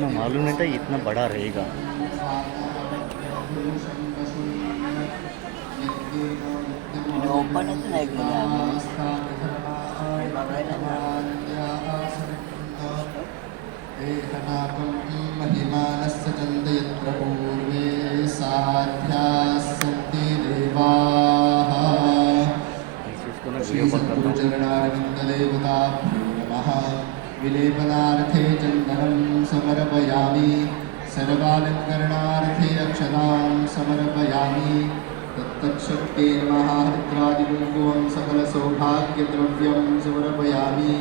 मैं मालूम नहीं था इतना बड़ा रहेगा। ओपनच नाही केलं अजून पण बघायला ना एहनाकं महिमानस्य चन्दयत्र पूर्वे साध्याः सन्ति देवाः इसको ना श्री वीडियो कॉल करता हूँ। सद्गुरुचरणारविन्ददेवताभ्यो नमः विलेपनार्थे चन्दनं समर्पयामि सर्वालङ्करणार्थे अक्षतां समर्पयामि तत्तच्छक्तेन महारुद्रादिकुङ्कुमं सकलसौभाग्यद्रव्यं समर्पयामि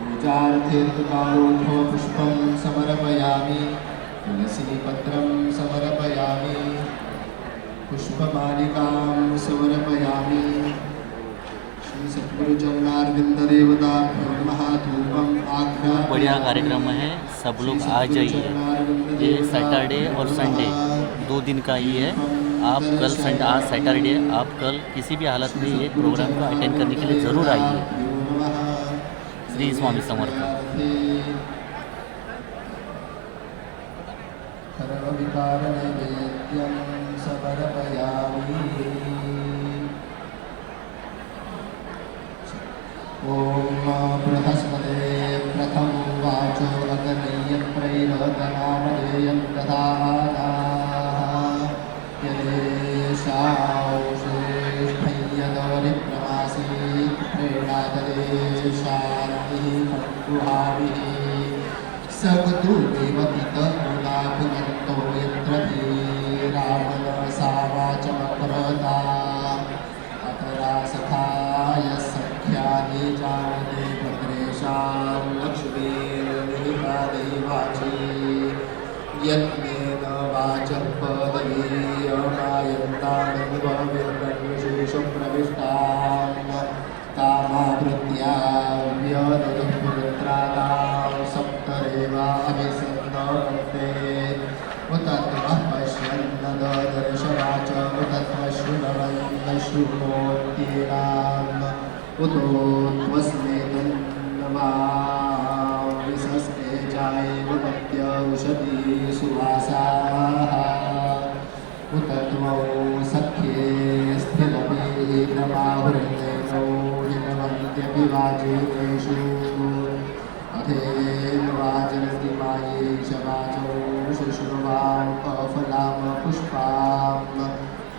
पूजार्थे ऋतुकालोद्भवपुष्पं समर्पयामि तुलसीपत्रं समर्पयामि पुष्पमालिकां समर्पयामि श्री सद्गुरु चरणारविंद देवताभ्यो नमः धूपम आघ्रा बढ़िया कार्यक्रम है, सब लोग आ जाइए। ये सैटरडे और संडे 2 दिन का ही है। आप कल संडे, आज सैटरडे, आप कल किसी भी हालत में ये प्रोग्राम को अटेंड करने के लिए ज़रूर आइए। श्री स्वामी समर्थ। सर्वविकारनैवेद्यं समर्पयामि ॐ बृहस्पते प्रथमोवाचो अगनीयप्रैरतनामधेयं दधानाः यदेषाश्रेष्ठय्यदरिप्रमासीत् प्रेणाददेशान्तिः फट्गुहाभिः सवतु देवतितमुलाभुनन्तो यत्र धीरामनसावाचमप्रदा अतरा सखाय सख्यानि जानते भद्रेशां लक्ष्मीर्निहिता देवाची यत्नेन वाचं पदवीयमायन्तामन्वविर्विशेषं प्रविष्टां कामावृत्त्या व्यदधुपुत्राणां सप्तरेवाभिसन्नवन्ते उत त्वः पश्यन्न ददर्शवाच उत त्वशृण्वन्न शृणोत्येनाम् उतो त्वस्मेतन्नवा विशस्ते चायव मत्य उषति सुवासाः उत त्वौ सख्ये स्थिरवीरमाहुर्देवौ हिनवन्त्यपि वाजितेषु अथेन वाजनति मायेश वाचौ शुश्रुवां कफलां पुष्पां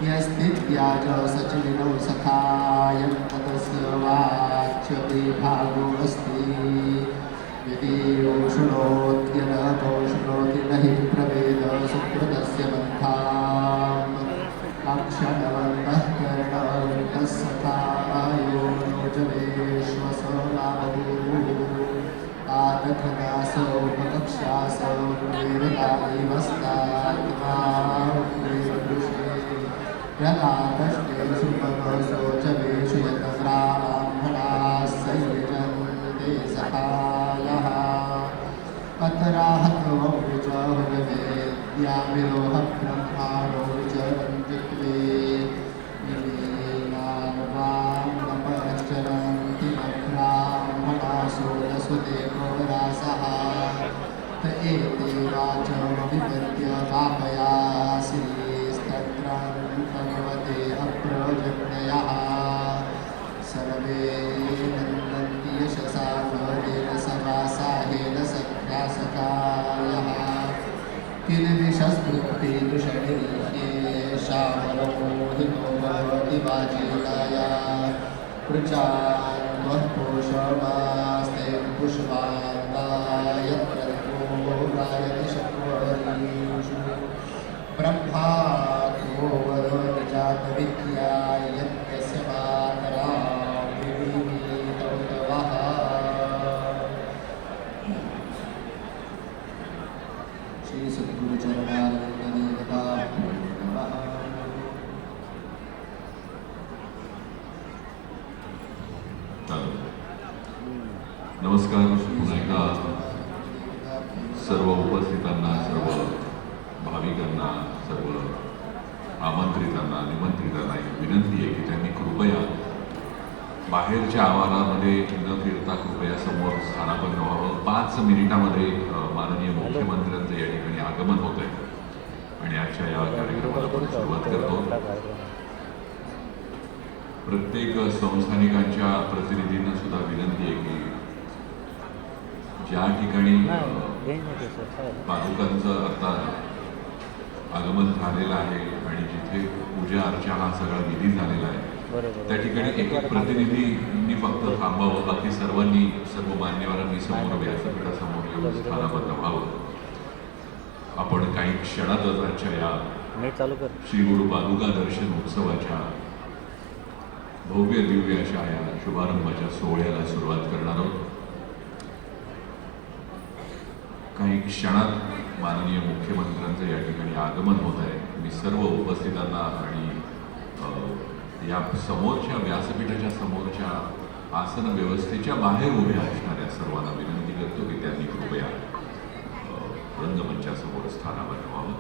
यस्तित्याज सचलिनौ सखायं ततस्य वाच्य विभागो अस्ति यदि शृणोत्यनभो शृणोति न हि प्रवेद सुकृतस्य बन्धां लक्षणवन्तः कर्णवन्तः सखायो नो जवेश्वसनावहु आदखदासौ उपकक्षासौ प्रेरदायिवस्तात्मा प्रेरदृशे यदाकष्टेषु मनसो जवेषु यतब्राह्मणाः संयजन्ते सखायः अतराहत्वं विचहुर्वेद्यामिरोह ब्रह्माणो विचरन्ति त्वे परश्चरन्ति ब्राह्मणासो दशुदेवो रासः त एते वाचमविपद्य पापयासीस्तत्रं भगवते अप्रजज्ञयः सर्वे नन्दन्ति यशसा भवेन समासाहेन सख्यासखायः किल्बिषस्मृत्ति दुषणिर्येषामनमोहिनो भवति वाजिलाया पृचान्वः पोषमास्ते पुष्पान्वायत्र गायति शक्वरीषु ब्रह्मा को वदति जातविद्या यस्य मातरा विविधौतवः श्री सद्गुरु चरणारविंद देवताभ्यो नमः। नमस्कार। पुन्हा एकदा सर्व उपस्थितांना, सर्व भाविकांना, सर्व आमंत्रितांना, निमंत्रितांना एक विनंती आहे की त्यांनी कृपया बाहेरच्या आवारामध्ये न फिरता कृपया समोर स्थानापन्न व्हावं। 5 मिनिटामध्ये माननीय मुख्यमंत्र्यांचा आजच्या या कार्यक्रमाला आपण सुरुवात करतो. प्रत्येक संस्थानिकांच्या प्रतिनिधींना सुद्धा विनंती आहे की ज्या ठिकाणी पादुकांचं आता आगमन झालेलं आहे आणि जिथे पूजा अर्चा हा सगळा विधी झालेला आहे त्या ठिकाणी एक एक प्रतिनिधींनी फक्त थांबावं. बाकी सर्वांनी सर्व मान्यवरांनी समोर व्यासपीठासमोर येऊन स्थानाबद्ध व्हावं. आपण काही क्षणातच आजच्या या श्री गुरु पादुका दर्शन उत्सवाच्या भव्य दिव्य अशा या शुभारंभाच्या सोहळ्याला सुरुवात करणार आहोत. काही क्षणात माननीय मुख्यमंत्र्यांचं या ठिकाणी आगमन होत आहे. मी सर्व उपस्थितांना आणि या समोरच्या व्यासपीठाच्या समोरच्या आसन व्यवस्थेच्या बाहेर उभ्या असणाऱ्या सर्वांना विनंती करतो की त्यांनी कृपया रंगमंचासमोर स्थानाबद्ध व्हावं.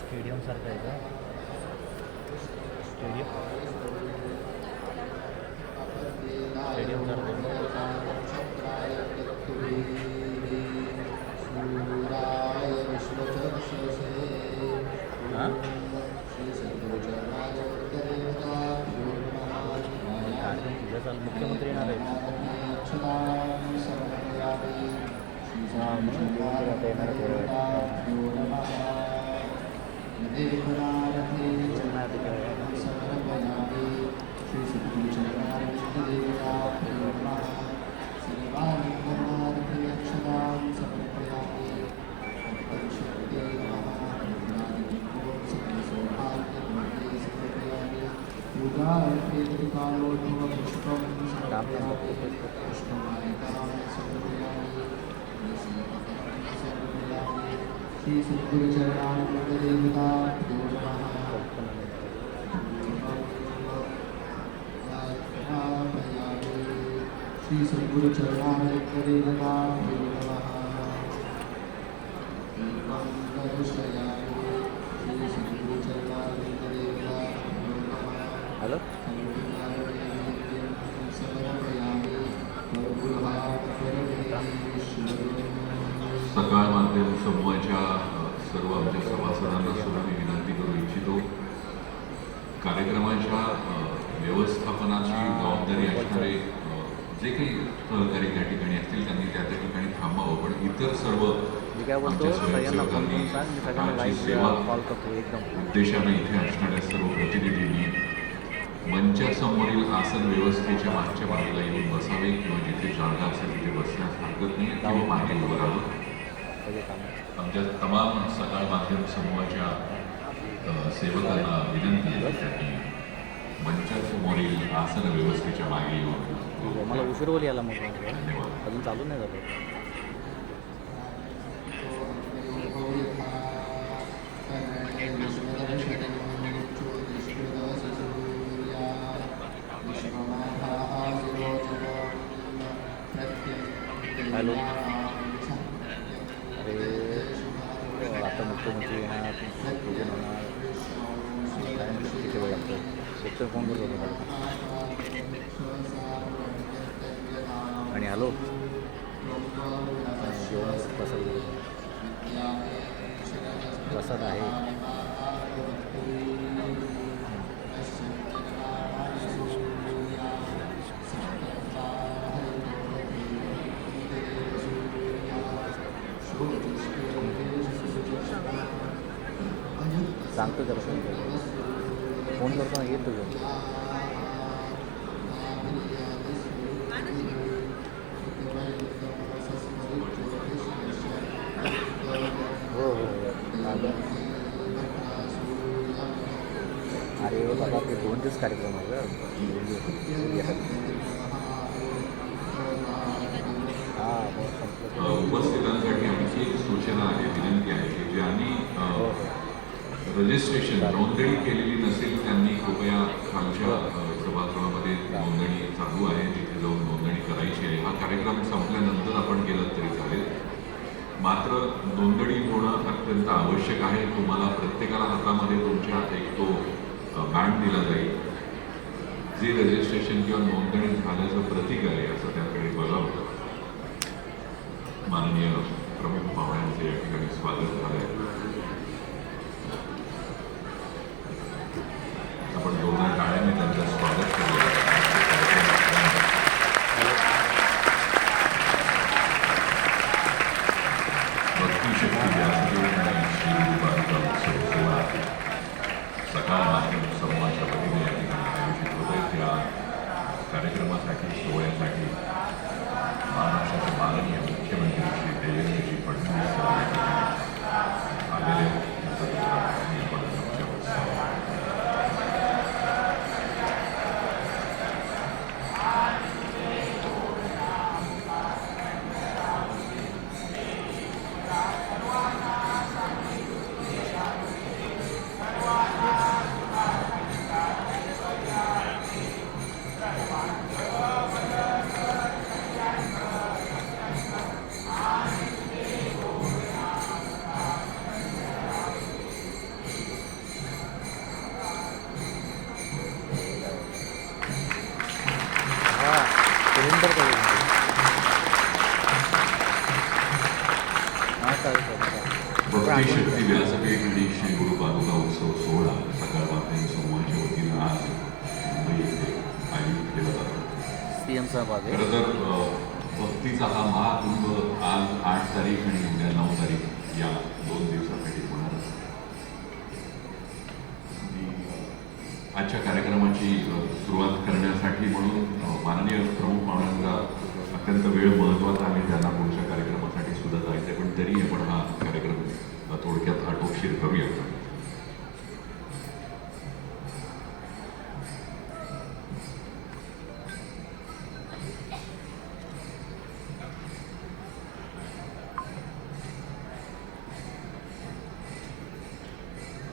स्टेडियम सारखं आहे का स्टेडियम सारखं मुख्यमंत्री येणार आहे मुख्यमंत्री आता श्री सद्गुरु चरणारविंद देवता श्री सद्गुरु चरणारविंद देवता हॅलो सकाळ माध्यम समूहाच्या सर्व आमच्या सभासदांना सुद्धा मी विनंती करू इच्छितो. कार्यक्रमाच्या व्यवस्थापनाची जबाबदारी असणारे जे काही सहकारी त्या ठिकाणी असतील त्यांनी त्या ठिकाणी थांबावं. पण इतर सर्व आमच्या स्वयंसेवकांनी सेवा उद्देशाने इथे असणाऱ्या सर्व प्रतिनिधींनी मंचासमोरील आसन व्यवस्थेच्या मागच्या बाजूला येऊन बसावे किंवा जिथे जागा असेल तिथे बसण्यास हरकत नाही किंवा मागे उभं राहावं. आमच्या तमाम सकाळ माध्यम समूहाच्या सेवकांना विनंती आहे त्यांनी मंचासमोरील आसन व्यवस्थेच्या मागे येऊन मला उशीर होईल याला मग धन्यवाद. अजून चालू नाही झालं हॅलो अरे आता मुख्यमंत्री येणार पूजन होणार काय किती वेळ लागतो एकतर फोन करतो मला आणि हॅलो जेवण प्रसाद आहे सांगतो जरा फोन करतो ना येतो घेऊन हो हो अरे बाबा ते 2 दिवस कार्यक्रम आहे का 2 दिवस हां उपस्थितांसाठी आमची एक सूचना आहे विनंती आहे की ज्यांनी रजिस्ट्रेशन नोंदणी केलेली नसेल त्यांनी कृपया खालच्या सभागृहामध्ये नोंदणी चालू आहे तिथे जाऊन नोंदणी करायची आहे. हा कार्यक्रम संपल्यानंतर आपण केलं तरी चालेल. मात्र नोंदणी होणं अत्यंत आवश्यक आहे. तुम्हाला प्रत्येकाला हातामध्ये तुमच्या एक तो बँड दिला जाईल, जे रजिस्ट्रेशन किंवा नोंदणी झाल्याचं प्रतीक आहे असं त्याकडे बघावं. माननीय प्रमुख पाहुण्यांचे या ठिकाणी स्वागत झालं आहे. आपण जोरदार टाळ्याने त्यांचं स्वागत करूया. भक्तिशक्ती व्यासपीठ आणि श्री गुरु बालिका उत्सव सोहळा सकाळ माध्यम समूहाच्या वतीने या ठिकाणी आयोजित होत आहे. त्या कार्यक्रमासाठी सोहळ्यासाठी महाराष्ट्राचे माननीय मुख्यमंत्री श्री देवेंद्रजी फडणवीस या ठिकाणी आलेले भक्तिशक्ती व्यासपीठ आणि श्री गुरु बालिका उत्सव सोहळा सकाळ माध्यम समूहाच्या वतीनं आज मुंबई येथे आयोजित केला जातो. CM साहेब आले. खरं तर भक्तीचा हा महाकुंभ आज 8 तारीख आणि उद्या 9 तारीख या 2 दिवसासाठी होणार आहे. आजच्या कार्यक्रमाची सुरुवात करण्यासाठी म्हणून माननीय प्रमुख पाहुण्यांचा अत्यंत वेळ महत्त्वाचा आहे. त्यांना पुढच्या कार्यक्रमासाठी सुद्धा जायचं आहे, पण तरी आपण हा कार्यक्रम थोडक्यात आटोपशीर करूया.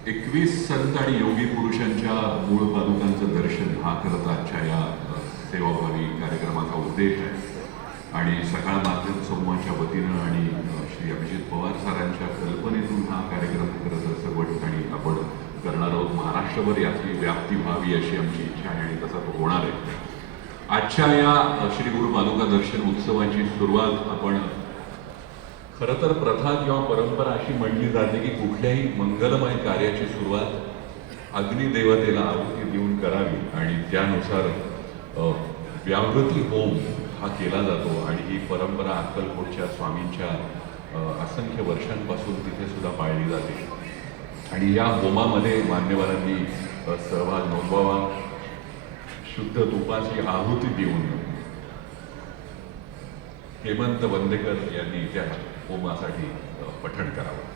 एकवीस संत आणि योगी पुरुषांच्या मूळ पादुकांचं दर्शन हा खरंच आजच्या या सेवाभावी कार्यक्रमाचा उद्देश आहे. आणि सकाळ माध्यम समूहाच्या वतीनं आणि श्री अभिजित पवार सरांच्या कल्पनेतून हा कार्यक्रम खरं तर सर्व ठिकाणी आपण करणार आहोत. महाराष्ट्रभर याची व्याप्ती व्हावी अशी आमची इच्छा आहे आणि तसा तो होणार आहे. आजच्या या श्री गुरु पादुका दर्शन उत्सवाची सुरुवात आपण खरं तर प्रथा किंवा परंपरा अशी म्हणली जाते की कुठल्याही मंगलमय कार्याची सुरुवात अग्निदेवतेला आहुती देऊन करावी आणि त्यानुसार व्यावृती होम हा केला जातो. आणि ही परंपरा अक्कलकोटच्या स्वामींच्या असंख्य वर्षांपासून तिथे सुद्धा पाळली जाते. आणि या होमामध्ये मान्यवरांनी सहभाग नोंदवावा. शुद्ध तुपाची आहुती देऊन हेमंत वंदेकर यांनी त्या होमासाठी पठण करावं.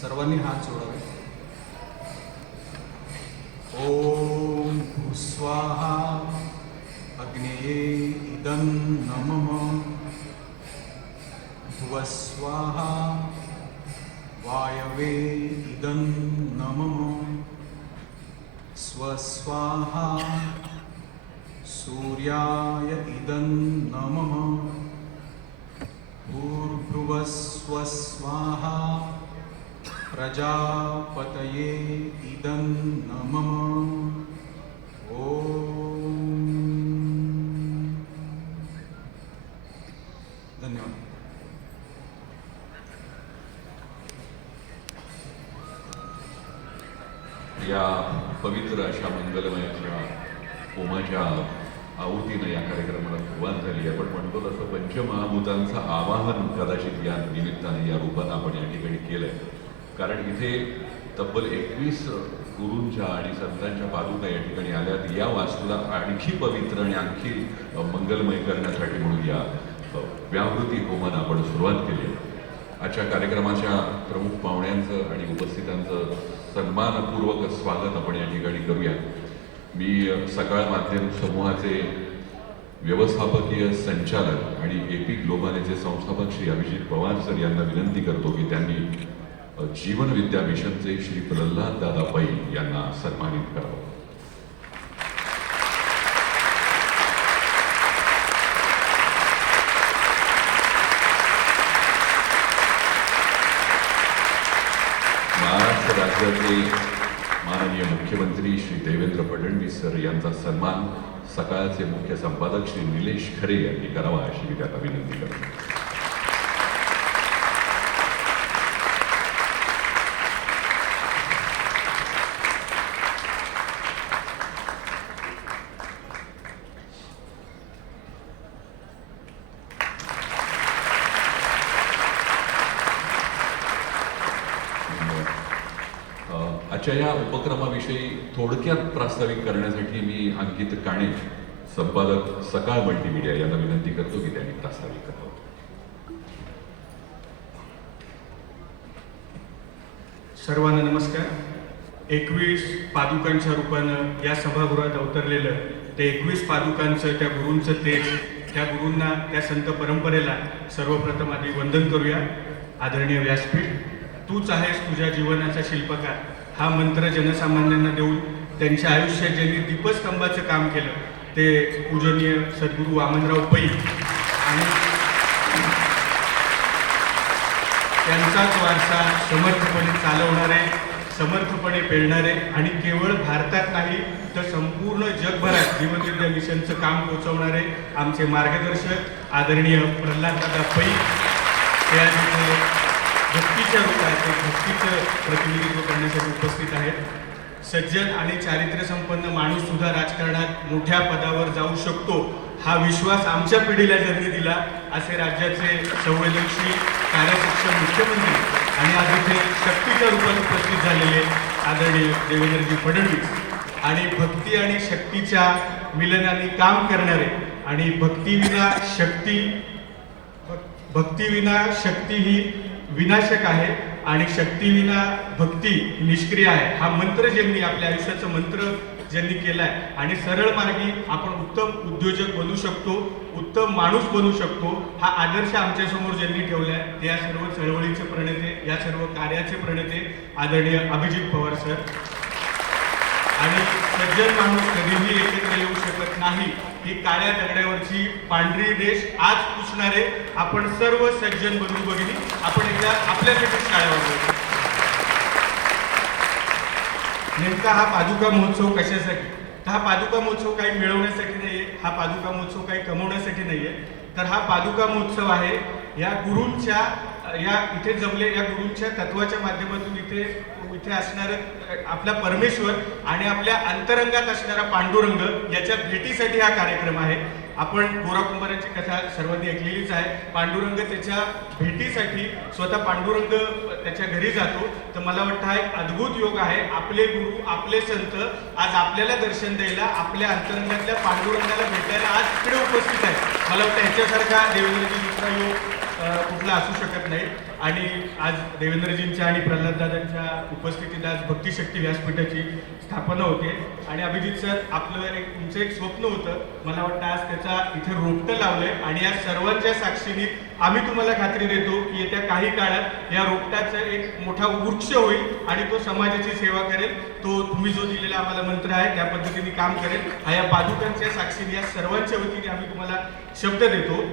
सर्वांनी हात जोडावे. ओम भूस्वाहा अग्नेये इदं नमः. भुवस्वाहा वायवे इदं नमः. स्वस्वाहा सूर्याय इदं नमः. भूर्भुवस्व स्वाहा प्रजापतये इदं नमः. ओम. धन्यवाद. या पवित्र अशा मंगलमयाच्या होमाच्या आहुतीनं या कार्यक्रमाला सुरुवात झाली. आपण म्हणतो तसं पंचमहाभूतांचं आवाहन कदाचित या निमित्ताने या रूपानं आपण या ठिकाणी केलं आहे. कारण इथे तब्बल 21 गुरूंच्या आणि संतांच्या पादुका या ठिकाणी आल्यात. या वास्तूला आणखी पवित्र आणि आणखी मंगलमय करण्यासाठी म्हणून या व्यावृती होमानं आपण सुरुवात केली. आजच्या कार्यक्रमाच्या प्रमुख पाहुण्यांचं आणि उपस्थितांचं सन्मानपूर्वक स्वागत आपण या ठिकाणी करूया. मी सकाळ माध्यम समूहाचे व्यवस्थापकीय संचालक आणि AP ग्लोबलचे संस्थापक श्री अभिजित पवार सर यांना विनंती करतो की त्यांनी जीवन विद्या मिशनचे श्री प्रल्हाद दादा पै यांना सन्मानित करावं. राज्याचे माननीय मुख्यमंत्री श्री देवेंद्र फडणवीस सर यांचा सन्मान सकाळचे मुख्य संपादक श्री निलेश खरे यांनी करावा अशी मी त्याला विनंती करतो. आजच्या या उपक्रमाविषयी थोडक्यात प्रास्ताविक करण्यासाठी मी अंकित काणे संपादक सकाळ मल्टीमीडिया यांना विनंती करतो की त्यांनी प्रास्ताविक करावं. सर्वांना नमस्कार. 21 पादुकांच्या रूपानं या सभागृहात अवतरलेलं ते 21 पादुकांचं त्या गुरूंचं तेज, त्या गुरूंना, त्या संत परंपरेला सर्वप्रथम आधी वंदन करूया. आदरणीय व्यासपीठ, तूच आहेस तुझ्या जीवनाचा शिल्पकार हा मंत्र जनसामान्यांना देऊन त्यांच्या आयुष्यात ज्यांनी दीपस्तंभाचं काम केलं ते पूजनीय सद्गुरू वामनराव पै आणि त्यांचाच वारसा समर्थपणे चालवणारे, समर्थपणे पेलणारे आणि केवळ भारतात नाही तर संपूर्ण जगभरात जीवनविद्या मिशनचं काम पोहोचवणारे आमचे मार्गदर्शक आदरणीय प्रल्हाददादा पै, ते आज इथे भक्तीच्या रूपात भक्तीचं प्रतिनिधित्व करण्यासाठी उपस्थित आहेत. सज्जन आणि चारित्र्यसंपन्न माणूस सुद्धा राजकारणात मोठ्या पदावर जाऊ शकतो हा विश्वास आमच्या पिढीला ज्यांनी दिला असे राज्याचे संवेदनशील कार्यसक्षम मुख्यमंत्री आणि आज इथे शक्तीच्या रूपात उपस्थित झालेले आदरणीय देवेंद्रजी फडणवीस आणि भक्ती आणि शक्तीच्या मिलनाने काम करणारे आणि भक्तीविना शक्ती ही विनाशक आहे आणि शक्तीविना भक्ती निष्क्रिय आहे हा मंत्र ज्यांनी आपल्या आयुष्याचा मंत्र ज्यांनी केलाय आणि सरळ मार्गी आपण उत्तम उद्योजक बनू शकतो, उत्तम माणूस बनू शकतो हा आदर्श आमच्या समोर ज्यांनी ठेवलाय ते या सर्व चळवळीचे प्रणेते, या सर्व कार्याचे प्रणेते आदरणीय अभिजित पवार सर. आणि सज्जन माणूस कधीही एकत्र येऊ शकत नाही ही काळ्या दगडावरची पांढरी रेष आज पुसणारे आपण सर्व सज्जन बंधू भगिनी आपण एकदा आपल्यासाठीच काळ्या वाजवतो. नेमका हा पादुका महोत्सव कशासाठी? तर हा पादुका महोत्सव काही मिळवण्यासाठी नाहीये, हा पादुका महोत्सव काही कमवण्यासाठी नाहीये, तर हा पादुका महोत्सव आहे या गुरूंच्या इथे जमले या गुरूंच्या तत्वाच्या माध्यमातून इथे असणारं आपला परमेश्वर आणि आपल्या अंतरंगात असणारा पांडुरंग याच्या भेटीसाठी हा कार्यक्रम आहे. आपण गोरा कुंभारांची कथा सर्वांनी ऐकलेलीच आहे. पांडुरंग त्याच्या भेटीसाठी स्वतः पांडुरंग त्याच्या घरी जातो. तर मला वाटतं हा एक अद्भुत योग आहे. आपले गुरु, आपले संत आज आपल्याला दर्शन द्यायला, आपल्या अंतरंगातल्या पांडुरंगाला भेटायला आज इकडे उपस्थित आहे. मला वाटतं ह्याच्यासारखा देवेंद्रजी दुसरा योग कुठला असू शकत नाही. आणि आज देवेंद्रजींच्या आणि प्रल्हाददादांच्या उपस्थितीत आज भक्तिशक्ती व्यासपीठाची स्थापना होते. आणि अभिजित सर, आपलं तुमचं एक स्वप्न होतं, मला वाटतं आज त्याचा इथे रोपटं लावलंय आणि या सर्वांच्या साक्षीने आम्ही तुम्हाला खात्री देतो की येत्या काही काळात या रोपटाचा एक मोठा वृक्ष होईल आणि तो समाजाची सेवा करेल. तो तुम्ही जो दिलेला आम्हाला मंत्र आहे त्या पद्धतीने काम करेल. हा या पादुकांच्या साक्षीने या सर्वांच्या वतीने आम्ही तुम्हाला शब्द देतो.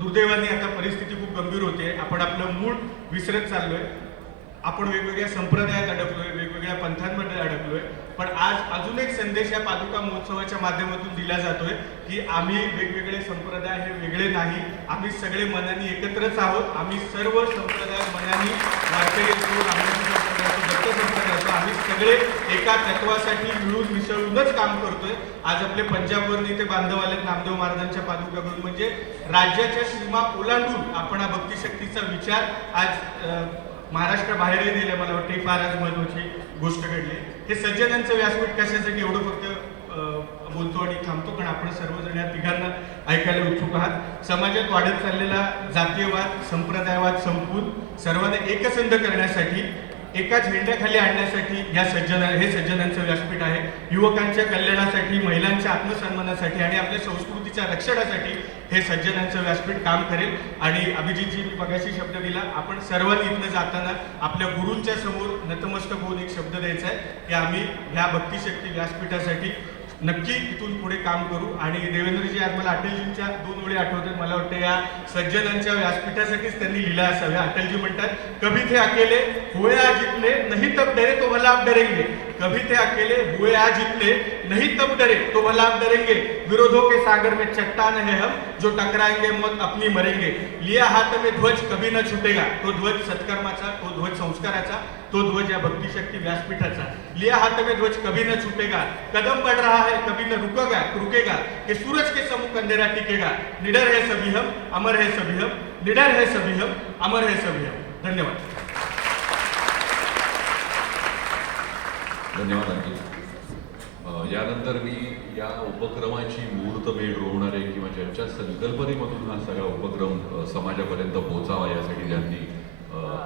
दुर्दैवाने आता परिस्थिती खूप गंभीर होते. आपण आपलं मूळ विसरत चाललोय. आपण वेगवेगळ्या संप्रदायात अडकलोय, वेगवेगळ्या पंथांमध्ये अडकलोय. पण आज अजून एक संदेश या पादुका महोत्सवाच्या माध्यमातून दिला जातोय की आम्ही वेगवेगळे संप्रदाय हे वेगळे नाही, आम्ही सगळे मनाने एकत्रच आहोत. आम्ही सर्व संप्रदाय मनाने वारकरी असो, रामकृष्ण संप्रदाय असो, दत्त संप्रदाय असो, आम्ही सगळे एका तत्वासाठी मिळून मिसळूनच काम करतोय. आज आपले पंजाबवरून ते बांधव आले नामदेव महाराजांच्या पादुका घेऊन, म्हणजे राज्याच्या सीमा ओलांडून आपण हा भक्तिशक्तीचा विचार आज महाराष्ट्राबाहेरही दिला. मला वाटतं ही फार आज महत्त्वाची गोष्ट घडली. हे सज्जनांचं व्यासपीठ कशासाठी एवढं फक्त बोलतो आणि थांबतो, पण आपण सर्वजण या तिघांना ऐकायला उत्सुक आहात. समाजात वाढत चाललेला जातीयवाद, संप्रदायवाद संपवून सर्वांना एकसंध करण्यासाठी, एका झेंड्याखाली आणण्यासाठी हे सज्जनांचं व्यासपीठ आहे. युवकांच्या कल्याणासाठी, महिलांच्या आत्मसन्मानासाठी आणि आपल्या संस्कृतीच्या रक्षणासाठी हे सज्जनांचं व्यासपीठ काम करेल. आणि अभिजितजी, मी मगाशी शब्द दिला, आपण सर्वांनी इथनं जाताना आपल्या गुरूंच्या समोर नतमस्तक होऊन एक शब्द द्यायचा आहे की आम्ही ह्या भक्तिशक्ती व्यासपीठासाठी नक्की इथून पुढे काम करू. आणि देवेंद्रजी, आज मला अटलजींच्या 2 ओळी आठवतात. मला वाटतं या सज्जनांच्या व्यासपीठासाठीच त्यांनी लिहिल्या असाव्या. अटलजी म्हणतात, कभी थे अकेले हुए आज इतने नहीं तब डरे तो भला आप डरेंगे. कभी थे अकेले हुए आज इतने नहीं तब डरे तो भला आप डरेंगे. विरोधों के सागर में चट्टान है हम, जो टकराएंगे मौत अपनी मरेंगे. लिया हाथ में ध्वज कभी न छुटेगा. तो ध्वज सत्कर्माचा, तो ध्वज संस्काराचा, तो ध्वज या भक्तिशक्ती व्यासपीठाचा. लिया हाथ में ध्वज कभी न छूटेगा. कदम बढ़ रहा है कभी न रुकेगा कि सूरज के सम्मुख अंधेरा टिकेगा. निडर है सभी हम, अमर है सभी हम. निडर है सभी हम, अमर है सभी हम. धन्यवाद. धन्यवाद अंकित. यानंतर मी या उपक्रमाची मुहूर्तमेढ रोवणारे किंवा ज्यांच्या संकल्पनेमधून हा सगळा उपक्रम समाजापर्यंत पोहोचावा यासाठी ज्यांनी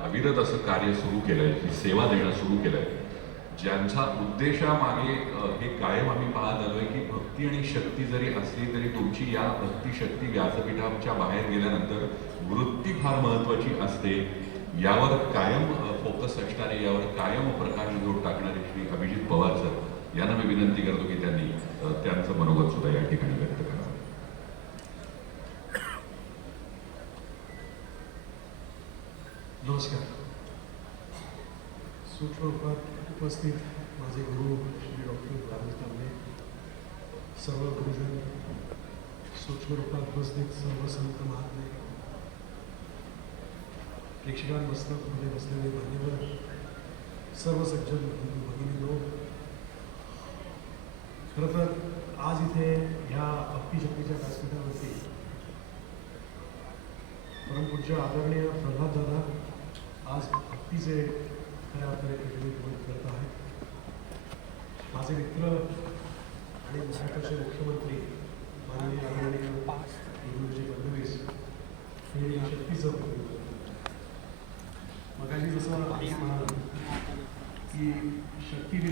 अविरत असं कार्य सुरू केलं आहे, ही सेवा देणं सुरू केलं आहे, ज्यांच्या उद्देशामागे हे कायम आम्ही पाहत आलो आहे की भक्ती आणि शक्ती जरी असली तरी तुमची या भक्तिशक्ती व्यासपीठाच्या बाहेर गेल्यानंतर वृत्ती फार महत्त्वाची असते. यावर कायम फोकस असणारे, यावर कायम प्रकाशझोत टाकणारे श्री अभिजित पवार सर यांना मी विनंती करतो की त्यांनी त्यांचं मनोगत सुद्धा या ठिकाणी व्यक्त करावं. नमस्कार. सूक्ष्म रूपात उपस्थित माझे गुरु श्री डॉक्टर राजेश तांबे, सर्व गुरुजन, सूक्ष्म रूपात उपस्थित सर्व संत महात्मे, प्रेक्षकांमध्ये बसलेले मान्यवर, सर्व सज्जन भगिनींनो, खरं तर आज इथे ह्या भक्तिशक्तीच्या व्यासपीठावरती परमपूज्य आदरणीय प्रल्हाद दादा आज भक्तीचे खऱ्या अर्थाने प्रतिनिधित्व करत आहेत. माझे मित्र आणि महाराष्ट्राचे मुख्यमंत्री माननीय आदरणीय देवेंद्रजी फडणवीस हे शक्तीचं प्रतिनिधित्व करतात. मगाशी जसं आम्ही म्हणाल की शक्ती